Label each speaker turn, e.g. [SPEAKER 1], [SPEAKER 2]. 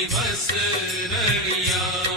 [SPEAKER 1] આજનો દિવસ રળિયામણો